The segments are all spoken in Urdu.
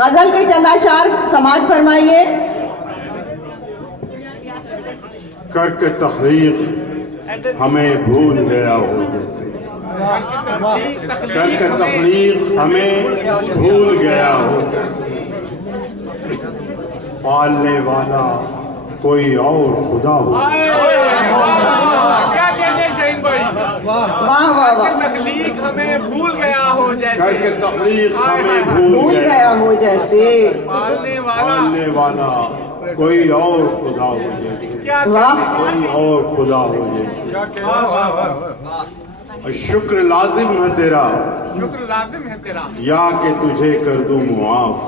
غزل کے چند اشعار سماعت فرمائیے. کر کے تخلیق ہمیں بھول گیا ہو جیسے، کر کے تخلیق ہمیں بھول گیا ہو جیسے، پالنے والا کوئی اور خدا ہو. واہ واہ واہ. تخلیق ہمیں بھول گیا ہو جیسے، کر کے تخلیق ہمیں بھول بھول گیا گیا ہو جیسے. پالنے والا کوئی اور خدا ہو جیسے، واہ. کوئی اور خدا ہو جیسے. شکر لازم ہے تیرا شکر لازم ہے تیرا، یا کہ تجھے کر دوں معاف.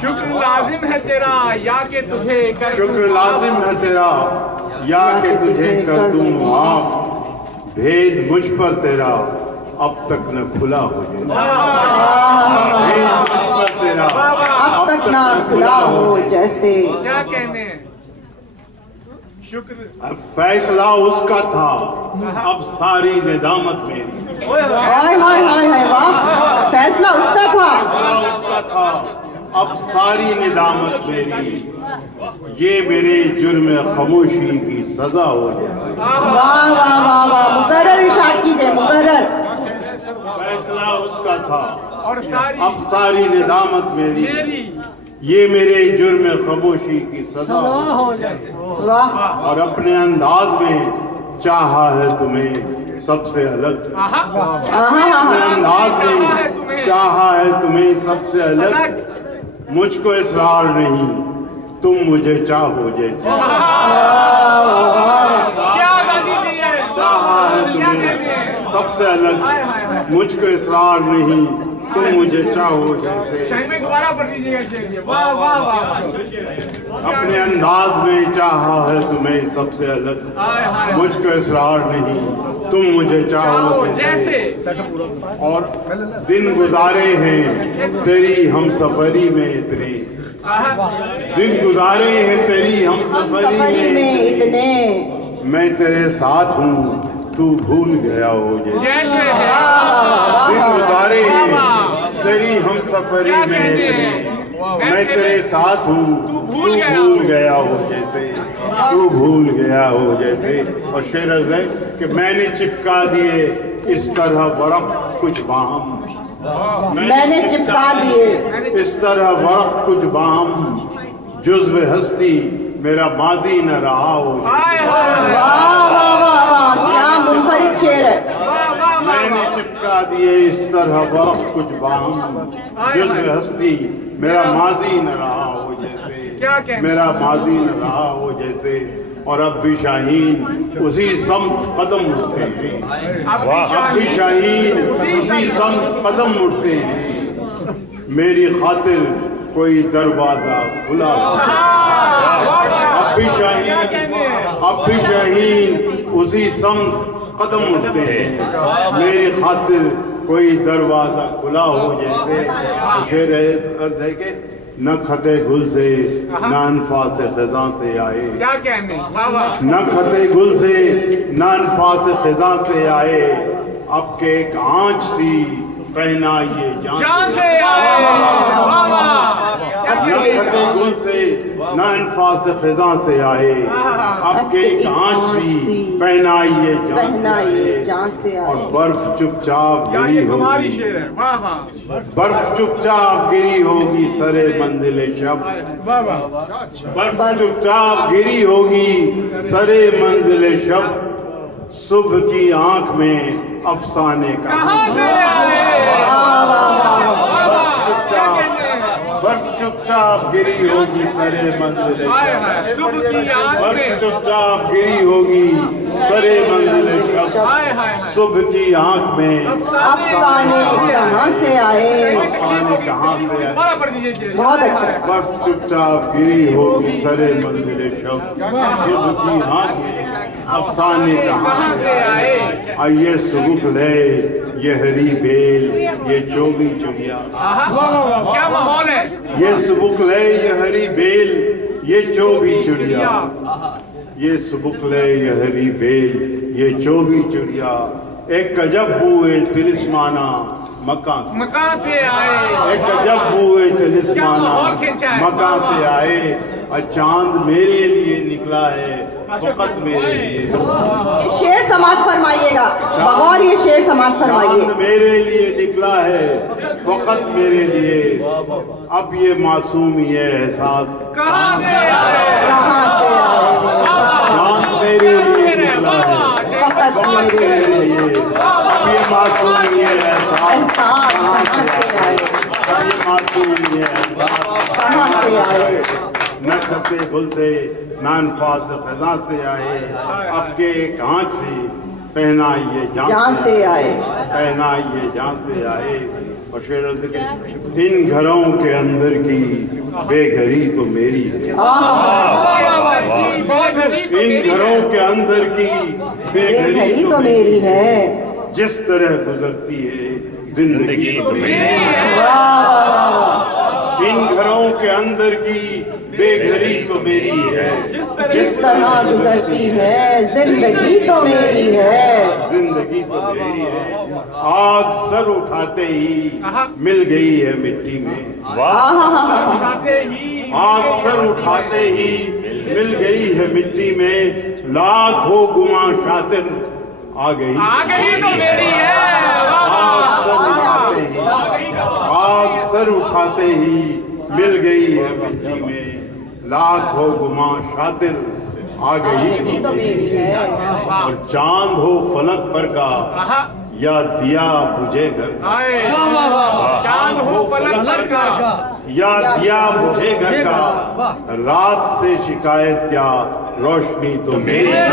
شکر لازم ہے تیرا یا کہ تجھے کر شکر لازم ہے تیرا یا کہ تجھے کر دوں معاف. بھید مجھ پر تیرا اب تک نہ کھلا ہو جیسے، بھید مجھ پر تیرا اب تک نہ کھلا ہو جیسے. کیا کہنے ہیں. شکر فیصلہ اس کا تھا اب ساری ندامت میری. ہائے ہائے ہائے ہائے. واہ. فیصلہ اس کا تھا. فیصلہ اس کا تھا اب ساری ندامت میری. یہ میرے جرم خاموشی کی سزا ہو جیسے. واہ واہ واہ واہ. مقرر ارشاد کیجئے. مقرر. فیصلہ اس کا تھا اور اب ساری ندامت میری. یہ میرے جرم خاموشی کی سزا ہو جیسے. واہ. اور اپنے انداز میں چاہا ہے تمہیں سب سے الگ. اپنے انداز میں چاہا ہے تمہیں سب سے الگ. مجھ کو اصرار نہیں تم مجھے چاہو جیسے. چاہا ہے تمہیں سب سے الگ. مجھ کو اصرار نہیں تم مجھے چاہو جیسے. دوبارہ پڑھ دیجیے گا. واہ واہ واہ. اپنے انداز میں چاہا ہے تمہیں سب سے الگ. مجھ کو اصرار نہیں تم مجھے چاہو جیسے. اور دن گزارے ہیں تیری ہم سفری میں اتنے. دن گزارے ہیں تیری ہم سفری میں اتنے. میں تیرے ساتھ ہوں تو بھول گیا ہو جیسے. دن گزارے ہیں تیری ہم سفری میں اتنے. میں تیرے ساتھ ہوں تو بھول گیا ہو جیسے. تو بھول گیا ہو جیسے. اور شعر عرض ہے کہ میں نے چپکا دیے اس طرح ورق کچھ باہم. میں نے چپکا دیے اس طرح ورق کچھ باہم. جزو ہستی میرا ماضی نہ رہا ہو جیسے. واہ واہ واہ واہ. کیا منفرد شعر ہے. میں نے چپکا دیے اس طرح ورق کچھ باہم. جزو ہستی میرا ماضی نہ رہا ہو جیسے. میرا ماضی نہ رہا ہو جیسے. اور اب بھی شاہین اسی سمت قدم اٹھتے ہیں. اب بھی شاہین اسی سمت قدم اٹھتے ہیں. میری خاطر کوئی دروازہ کھلا ہو. اب بھی شاہین اسی سمت قدم اٹھتے ہیں. میری خاطر کوئی دروازہ کھلا ہو جیسے. شعر عرض ہے کہ نہ کھٹے گل سے نہ انفاس خزاں سے آئے. نہ کھٹے گل سے نہ انفاس خزاں سے آئے. اب کے ایک آنچ سی پہنا یہ جان سے آئے. نہ کھٹے گل سے نہ انفاس خزاں سے آئے. اب کے ایک آنچ سی پہنا یہ جان سے آئے. اور برف چپ چاپ گری ہوگی. برف چپ چاپ گری ہوگی سرے منزل شب. برف چپ چاپ گری ہوگی سرے منزل شب. صبح کی آنکھ میں افسانے کا برف چپ چاپ گری ہوگی سرے منزل شب. برف چپ چاپ گری ہوگی سرے منزل شب. صبح کی آنکھ میں افسانے کہاں سے آئے. افسانے کہاں سے آئے. بہت اچھا. برف چپ چاپ گری ہوگی سرے منزل شب. صبح کی آنکھ میں افسانے کہاں سے آئے. آئیے سبک لے یہ ہری بیل یہ چوبی چڑیا. کیا ماحول ہے. یہ سبک لے یہ ہری بیل یہ چوبی چڑیا. یہ سبک لے یہ ہری بیل یہ چوبی چڑیا. ایک عجب بوئے تلسمانہ مکان سے آئے ایک عجب ہوئے تلسمانا مکان سے آئے اور چاند میرے لیے نکلا ہے فقط میرے لیے یہ شعر سماعت فرمائیے گا بغور یہ شعر سماعت فرمائیے چاند میرے لیے نکلا ہے فقط میرے لیے اب یہ معصوم یہ احساس کہاں سے آئے کہاں سے آئے چاند میرے لیے نکلا ہے فقط میرے میرے لیے اب یہ معصوم یہ احساس احساس کہاں سے آئے اب یہ معصوم یہ احساس کہاں سے آئے نہ کرتے بھولتے نہ انفاظ خزاں سے آئے اب کے ایک آنچ سے پہنا یہ جان سے آئے پہنا یہ جان سے آئے اور شعر ذکر ان گھروں کے اندر کی بے گھری تو میری ہے ان گھروں کے اندر کی بے بے گھری تو میری ہے جس طرح گزرتی ہے زندگی تو میری ہے ان گھروں کے اندر کی بے گھری تو میری ہے جس طرح گزرتی ہے زندگی تو میری ہے زندگی تو میری ہے آگ سر اٹھاتے ہی مل گئی ہے مٹی میں آگ سر اٹھاتے ہی مل گئی ہے مٹی میں لاکھ ہو گما شاطر آ گئی تو میری ہے آگ سر اٹھاتے ہی مل گئی ہے مٹی میں لاکھ ہو گما شاطر آ گئی تو میری ہے اور چاند ہو فلک پر کا یا دیا بجھے گھر کا چاند ہو فلک کا یا دیا بجھے گھر کا رات سے شکایت کیا روشنی تو میری ہے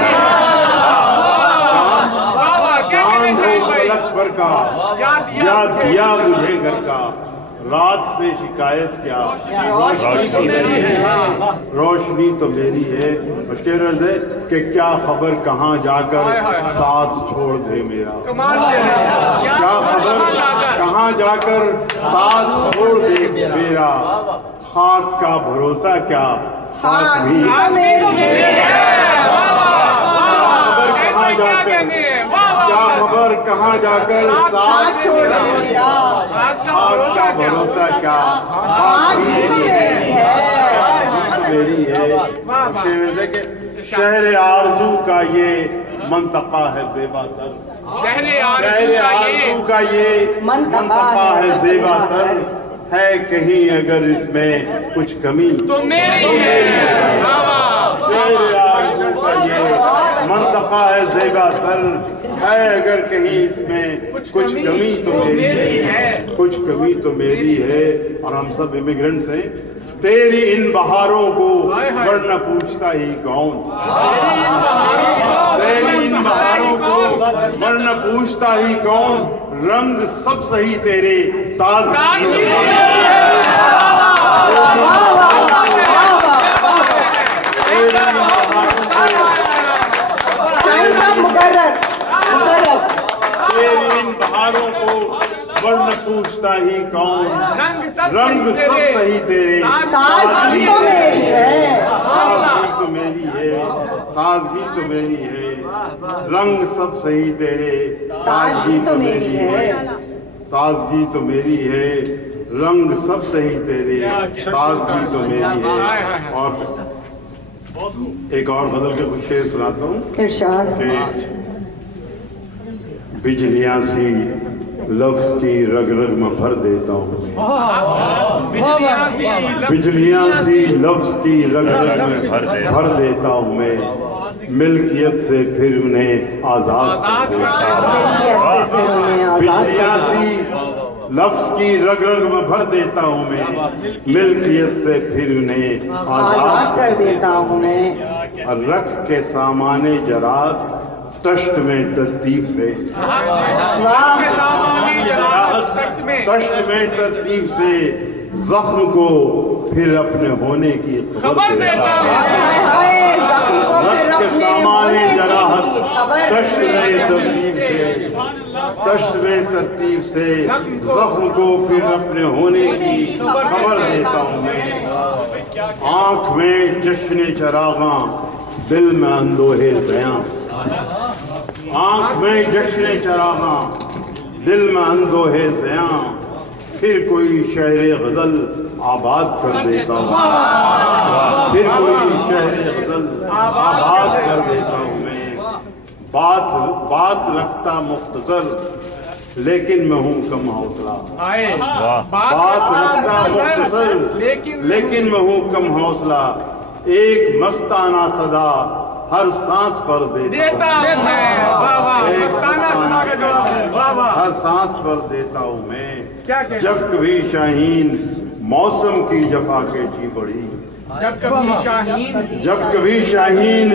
چاند ہو فلک پر کا یا دیا بجھے گھر کا رات سے شکایت کیا روشنی تو میری ہے مشکل عرض ہے کہ کیا خبر کہاں جا کر ساتھ چھوڑ دے میرا کیا خبر کہاں جا کر ساتھ چھوڑ دے میرا خاک کا بھروسہ کیا خاک بھی تو میری ہے خبر کہاں جا کر کیا خبر کہاں جا کر ساتھ چھوڑ دے میرا خاک کا بھروسہ کیا آج بھی تو میری ہے میری ہے شہر آرزو کا یہ منطقہ ہے زیبا تر شہر شہر آرزو کا یہ منطقہ ہے زیبا تر ہے کہیں اگر اس میں کچھ کمی تو میری ہے شہر آرزو کا یہ منطقہ ہے زیبا تر ہے اگر کہیں اس میں کچھ کمی تو میری ہے کچھ کمی تو میری ہے اور ہم سب امیگرنٹس ہیں تیری ان بہاروں کو ورنہ پوچھتا ہی کون تیری ان بہاروں کو ورنہ پوچھتا ہی کون رنگ سب صحیح تیرے تازگی تیری ان بہاروں کو ورنہ پوچھتا ہی کون رنگ سب صحیح تیرے تازگی تو میری ہے تازگی تو میری ہے تازگی تو میری ہے رنگ سب صحیح تیرے تازگی تو میری ہے تازگی تو میری ہے رنگ سب صحیح تیرے تازگی تو میری ہے اور ایک اور غزل کے کچھ شعر سناتا ہوں ارشاد بجلیاں سی لفظ کی رگ رگ میں بھر دیتا ہوں بجلیاں سی لفظ کی رگ رگ میں بھر دیتا ہوں میں ملکیت سے پھر انہیں آزاد کر دیتا ہوں بجلیاں سی لفظ کی رگ رگ میں بھر دیتا ہوں میں ملکیت سے پھر انہیں آزاد کر دیتا ہوں میں اور رکھ کے سامانے جرات تشت میں ترتیب سے تشت میں ترتیب سے زخم کو پھر اپنے ہونے کی خبر دیتا ہوں رکھ کے سامانے جراحت تشت میں ترتیب سے تشت میں ترتیب سے زخم کو پھر اپنے ہونے کی خبر دیتا ہوں میں آنکھ میں جشن چراغاں دل میں اندوہے زیاں آنکھ میں جشن چراغاں دل میں اندوہ زیاں پھر کوئی شہر غزل آباد کر دیتا ہوں، پھر کوئی شہر غزل آباد کر دیتا ہوں میں۔ بات رکھتا مختصر لیکن میں ہوں کم حوصلہ، بات رکھتا مختصر لیکن میں ہوں کم حوصلہ، ایک مستانہ صدا ہر سانس پر دیتا ہوں، ایک مستانہ صدا ہر سانس پر دیتا ہوں میں۔ جب کبھی شاہین موسم کی جفا کے جی بڑھی، جب کبھی شاہین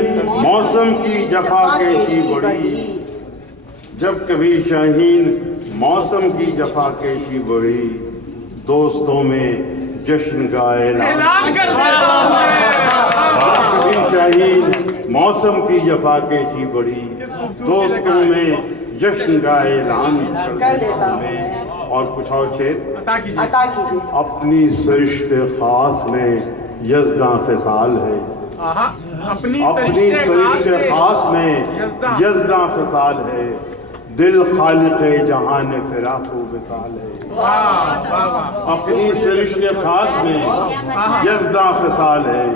موسم کی جفا کے جی بڑھی، جب کبھی شاہین موسم کی جفا کے جی بڑھی، دوستوں میں جشن کا اعلان، کبھی شاہین موسم کی جفا کے جی بڑھی، دوستوں میں جشن کا اعلان کر دیتا ہوں میں۔ اور کچھ اور شعر عطا کیجیے۔ اپنی سرشت خاص میں یزداں خصال ہے، اپنی سرشت خاص میں یزداں خصال ہے، دل خالق جہان فراق و وصال ہے۔ اپنی سرشت خاص میں یزداں خصال ہے،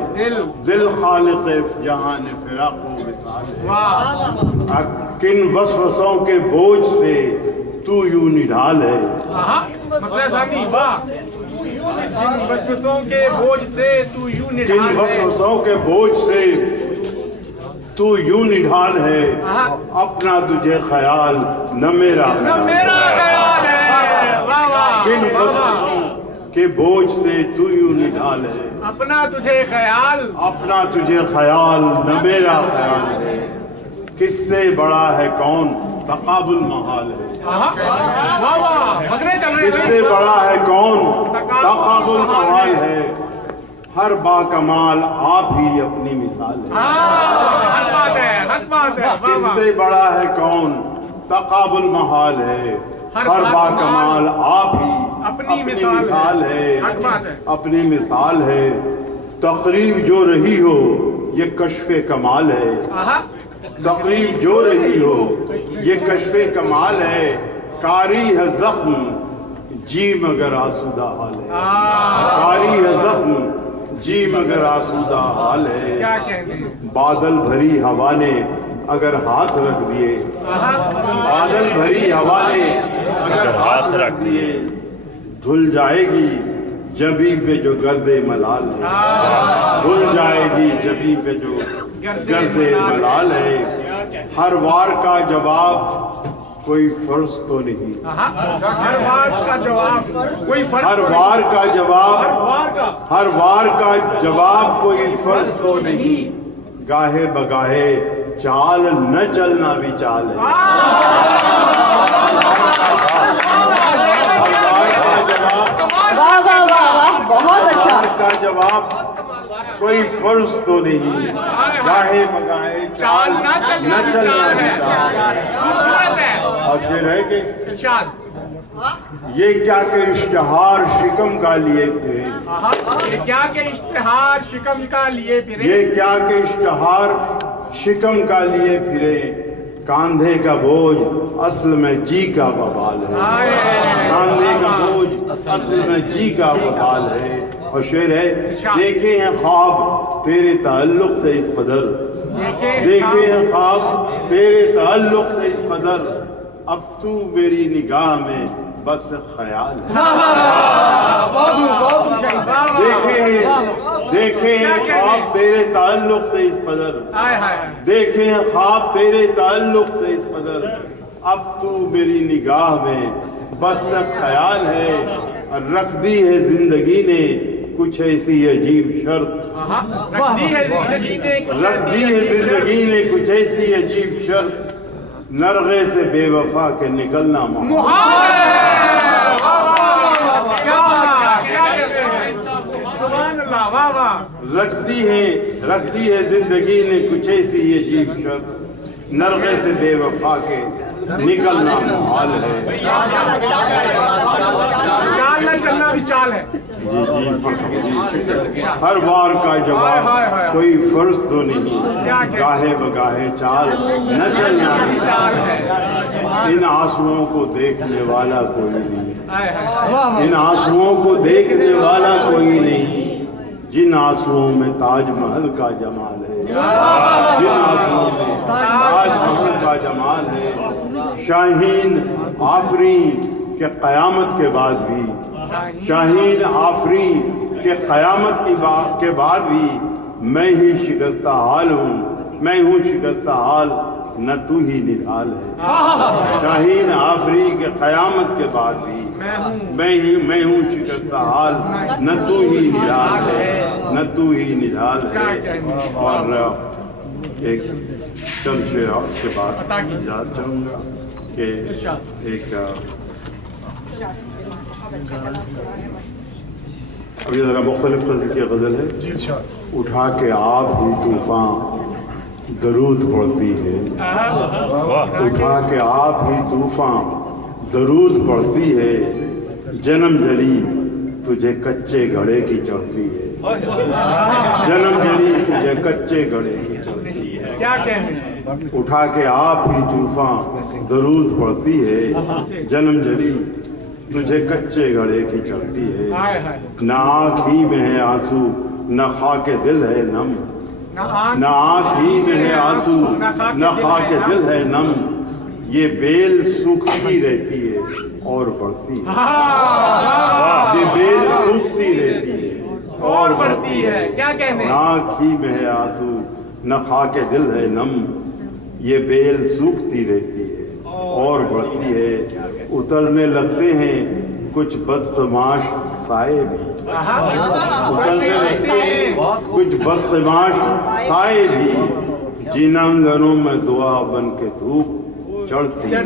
دل خالق جہان فراق و وصال ہے۔ کن وسوسوں کے بوجھ سے تو یوں نڈھال ہے، کن وسوسوں کے بوجھ سے تو یوں نڈھال ہے، اپنا تجھے خیال نہ میرا خیال ہے۔ کن وسوسوں کے بوجھ سے تو یوں نڈھال ہے، اپنا تجھے خیال نہ میرا خیال ہے۔ کس سے بڑا ہے کون تقابل محال ہے، کس سے بڑا ہے کون تقابل محال ہے، ہر با کمال آپ ہی اپنی مثال ہے۔ کس سے بڑا ہے کون تقابل محال ہے، ہر با کمال آپ ہی اپنی مثال ہے، اپنی مثال ہے۔ تقریب جو رہی ہو یہ کشف کمال ہے، تقریب جو رہی ہو یہ کشف کمال ہے، کاری ہے زخم جی مگر آسودہ حال ہے، کاری ہے زخم جی مگر آسودہ حال ہے۔ بادل بھری ہوا نے اگر ہاتھ رکھ دیے، بادل بھری ہوا نے اگر ہاتھ رکھ دیے، دھل جائے گی جبیں پہ جو گرد ملال ہے، دھل جائے گی جبیں پہ جو گرد ملال ہے۔ ہر وار کا جواب کوئی فرض تو نہیں، ہر وار کا جواب کوئی فرض تو نہیں، گاہے بگاہے چال نہ چلنا بھی چال ہے، بہت اچھا کا جواب کوئی فرض تو نہیں، گاہے بگاہے چال نہ چلنا بھی چال ہے۔ اور شعر ہے کہ یہ کیا کہ اشتہار شکم کا لیے پھرے، یہ کیا کہ اشتہار شکم کا لیے پھرے، یہ کیا کہ اشتہار شکم کا لیے پھرے، کاندھے کا بوجھ اصل میں جی کا وبال ہے، کاندھے کا بوجھ اصل میں جی کا وبال ہے۔ اور شعر ہے دیکھے ہیں خواب تیرے تعلق سے اس قدر، دیکھے ہیں خواب تیرے تعلق سے اس قدر، اب تو میری نگاہ میں بس خیال ہے۔ دیکھے ہیں خواب تیرے تعلق سے اس قدر، دیکھے ہیں خواب تیرے تعلق سے اس قدر، اب تو میری نگاہ میں بس خیال ہے۔ رکھ دی ہے زندگی نے کچھ ایسی عجیب شرط، رکھ دی ہے زندگی نے کچھ ایسی عجیب شرط، نرغے سے بے وفا کے نکلنا محال ہے۔ رکھتی ہے زندگی نے کچھ ایسی عجیب شرط، نرغے سے بے وفا کے نکلنا محال ہے. چال نہ چلنا بھی چال ہے. جی ہر بار کا جواب کوئی فرض تو نہیں. گاہے بگاہے چال نہ چلنا بھی چال ہے. ان آنسوؤں کو دیکھنے والا کوئی نہیں. ان آنسوؤں کو دیکھنے والا کوئی نہیں جن آنسوؤں میں تاج محل کا جمال ہے. جن آنسوؤں میں تاج محل کا جمال ہے. شاہین آفرین کہ قیامت کے بعد بھی شاہین آفرین کہ قیامت کے بعد بھی میں ہی شکستہ حال ہوں. میں ہوں شکستہ حال نہ تو ہی نڈھال ہے. شاہین آفرین کہ قیامت کے بعد بھی میں ہوں شکستہ حال نہ تو ہی نڈھال ہے. نہ تو ہی نڈھال ہے. اور ایک چند شعر کے بعد یاد چاہوں گا کہ ایک ابھی ذرا مختلف قسم کی غزل ہے. اٹھا کے آپ ہی طوفان درود پڑھتی ہے. اٹھا کے آپ ہی طوفان درود پڑھتی ہے. جنم جلی تجھے کچے گھڑے کی چڑھتی ہے. جنم جلی تجھے کچے گھڑے کی چڑھتی ہے. کیا کہنے اٹھا کے آپ ہی طوفان درود پڑھتی ہے. جنم جلی تجھے کچے گھڑے کی چڑھتی ہے. نہ آنکھ ہی میں ہے آنسو نہ خاک دل ہے نم. نہ آنکھ ہی میں ہے آنسو نہ خاک دل ہے نم. یہ بیل سوکھتی رہتی ہے اور بڑھتی ہے. یہ بیل سوکھتی رہتی ہے اور بڑھتی ہے. کیا کہنے نہ آنکھ ہی میں ہے آنسو نہ خاک دل ہے نم. یہ بیل سوکھتی رہتی ہے اور بڑھتی ہے. اترنے لگتے ہیں کچھ بدقماش سائے بھی. اترنے لگتے ہیں کچھ بدقماش سائے بھی. جن آنگنوں میں دعا بن کے دھوپ چڑھتی ہے.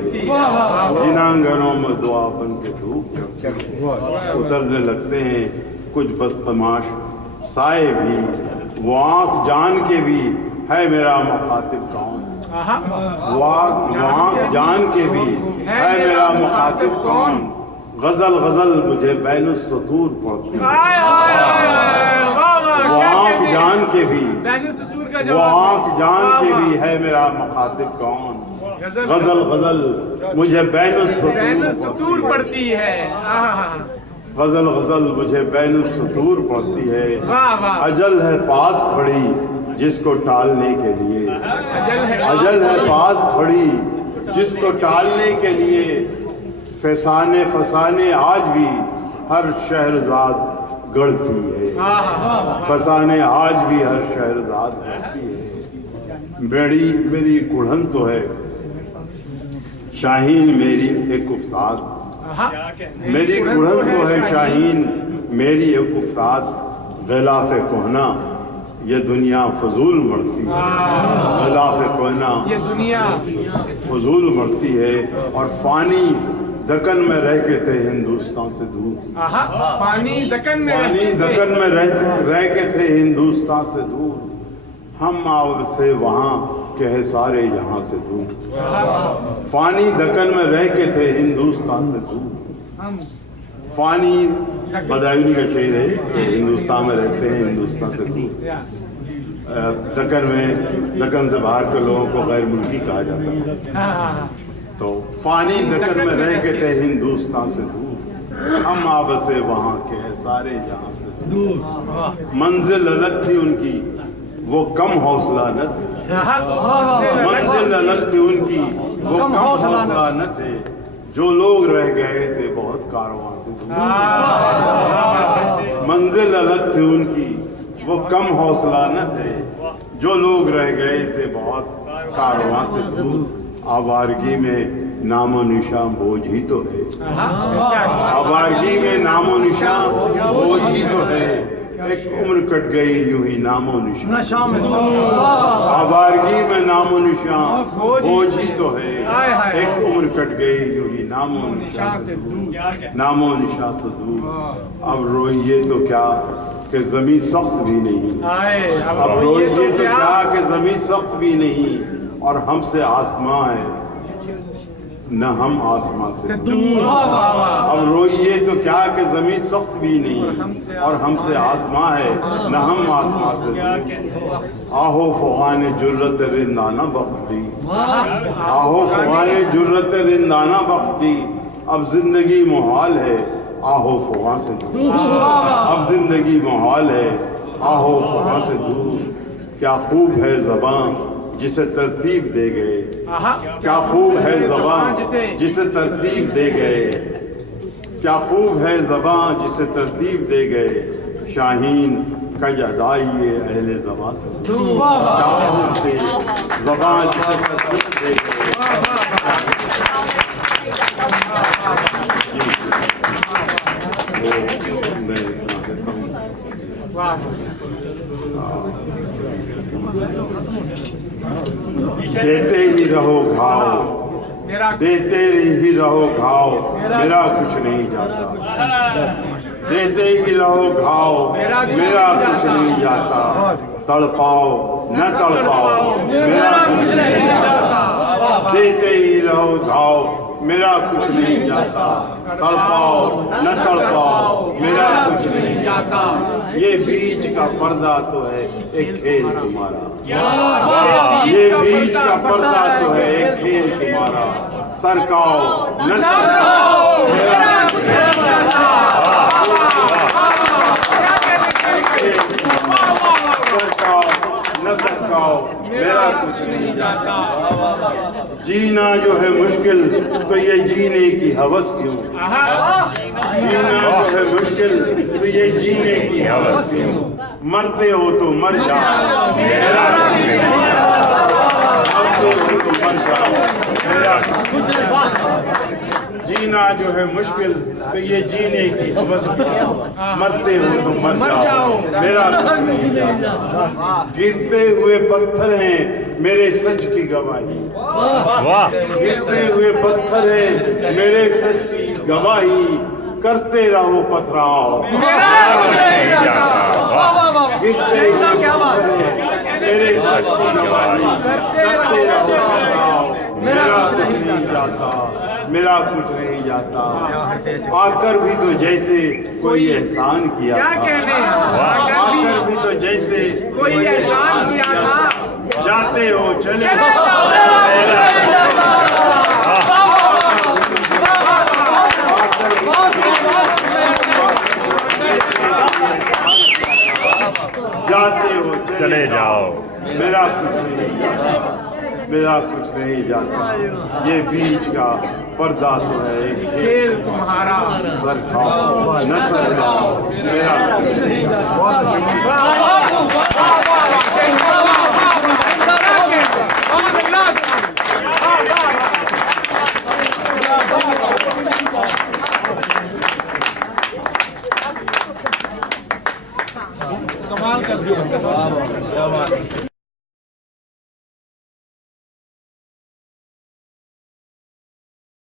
جن آنگنوں میں دعا بن کے دھوپ چڑھتی ہے. اترنے لگتے ہیں کچھ بدقماش سائے بھی. وہ آنکھ جان کے بھی ہے میرا مخاطب کون. وہ آنکھ جان کے بھی ہے میرا مخاطب کون. غزل غزل مجھے بین السطور پڑھتی ہے. وہ آنکھ جان کے بھی وہ آنکھ جان کے بھی ہے میرا مخاطب کون. غزل غزل مجھے بین السطور پڑتی ہے. غزل غزل مجھے بین السطور پڑھتی ہے. اجل ہے پاس کھڑی جس کو ٹالنے کے لیے. اجل ہے پاس کھڑی جس کو ٹالنے کے لیے. فسانے فسانے آج بھی ہر شہرزاد گڑھتی ہے. فسانے آج بھی ہر شہرزاد گڑھتی ہے. میری کڑھن تو ہے شاہین میری ایک افتاد. میری کڑھن تو ہے شاہین میری ایک افتاد. غلاف کہنا یہ دنیا فضول مرتی ہے. غلاف کہنا یہ دنیا فضول مرتی ہے. اور فانی دکن میں رہ کے تھے ہندوستان سے دور. پانی دکن میں رہ کے تھے ہندوستان سے دور. ہم آب سے وہاں کہ ہے سارے یہاں سے دور. فانی دکن میں رہ کے تھے ہندوستان سے دور. فانی بدایونی کا شعر ہے. ہندوستان میں رہتے ہیں ہندوستان سے دور. دکن سے باہر کے لوگوں کو غیر ملکی کہا جاتا ہے. تو فانی دکن میں رہ کے تھے ہندوستان سے دور. ہم آب سے وہاں کے سارے یہاں سے دور. منزل الگ تھی ان کی وہ کم حوصلہ نہ تھے. منزل الگ تھی ان کی وہ کم حوصلہ نہ تھے. جو لوگ رہ گئے تھے بہت کارواں سے دور. منزل الگ تھی ان کی وہ کم حوصلہ نہ تھے. جو لوگ رہ گئے تھے بہت کارواں سے دور. آوارگی میں نام و نشان بوجھ ہی تو ہے. آوارگی میں نام و نشان بوجھ ہی تو ہے. ایک عمر کٹ گئی یوں ہی نام و نشان. آوارگی میں نام و نشان بوجھ ہی تو ہے. ایک عمر کٹ گئی یوں ہی نام و نشان سے دور. اب روئیے تو کیا کہ زمین سخت بھی نہیں. اب روئیے تو کیا کہ زمین سخت بھی نہیں اور ہم سے آسماں ہے. نہ ہم آسمان سے دور. اب روئیے تو کیا کہ زمین سخت بھی نہیں اور ہم سے آسمان ہے نہ ہم آسمان سے دور. آہو فغان جرت رندانہ بختی, آہو فغان جرت رندانہ بختی, اب زندگی محال ہے آہو فغان سے دور. اب زندگی محال ہے آہو فغان سے دور. کیا خوب ہے زبان جسے ترتیب دے گئے, کیا خوب ہے زبان جسے ترتیب دے گئے, کیا خوب ہے زبان جسے ترتیب دے گئے. شاہین کج ادائیے اہل زبان سے, کیا خوب تھی زبان جسے ترتیب دے گئے. دیتے ہی رہو گھاؤ, دیتے ہی رہو گھاؤ, میرا کچھ نہیں جاتا. دیتے ہی رہو گھاؤ, میرا کچھ نہیں جاتا. تڑپاؤ نہ تڑپاؤ, میرا کچھ نہیں جاتا. دیتے ہی رہو گھاؤ, میرا کچھ نہیں جاتا. تڑپاؤ نہ تڑپاؤ, میرا کچھ نہیں جاتا. یہ بیچ کا پردہ تو ہے ایک کھیل تمہارا, یہ بیچ کا پردہ تو ہے ایک کھیل تمہارا. سرکاؤ نہ سرکاؤ, میرا کچھ نہیں جاتا. سرکاؤ نہ سرکاؤ, میرا کچھ نہیں جاتا. جینا جو ہے مشکل تو یہ جینے کی ہوس کیوں, جینا جو ہے مشکل تو یہ جینے کی ہوس کیوں. مرتے ہو تو مر جاؤ, میرا کچھ نہیں جاتا. مرتے ہو تو مر جاؤ, میرا کچھ نہیں جاتا. جینا جو ہے مشکل تو یہ جینے کی ہوس کیوں. مرتے ہو تو مر جاؤ, میرا کچھ نہیں جاتا. گرتے ہوئے پتھر ہیں میرے سچ کی گواہی, گرتے ہوئے پتھر ہیں میرے سچ کی گواہی. کرتے رہو پتھراؤ, گرتے ہوئے پتھر ہیں میرے سچ کی گواہی. کرتے رہو پتھراؤ, میرا کچھ نہیں جاتا, میرا کچھ نہیں جاتا. آ کر بھی تو جیسے کوئی احسان کیا تھا, آ کر بھی تو جیسے کوئی احسان کیا تھا. جاتے ہو چلے جاتے ہو چلے جاؤ, میرا کچھ نہیں جاتا, میرا کچھ نہیں جاتا. یہ بیچ کا پردہ تو ہے ایک کھیل تمہارا. سرکاؤ نہ سرکاؤ, میرا کچھ نہیں کمال کر دیا.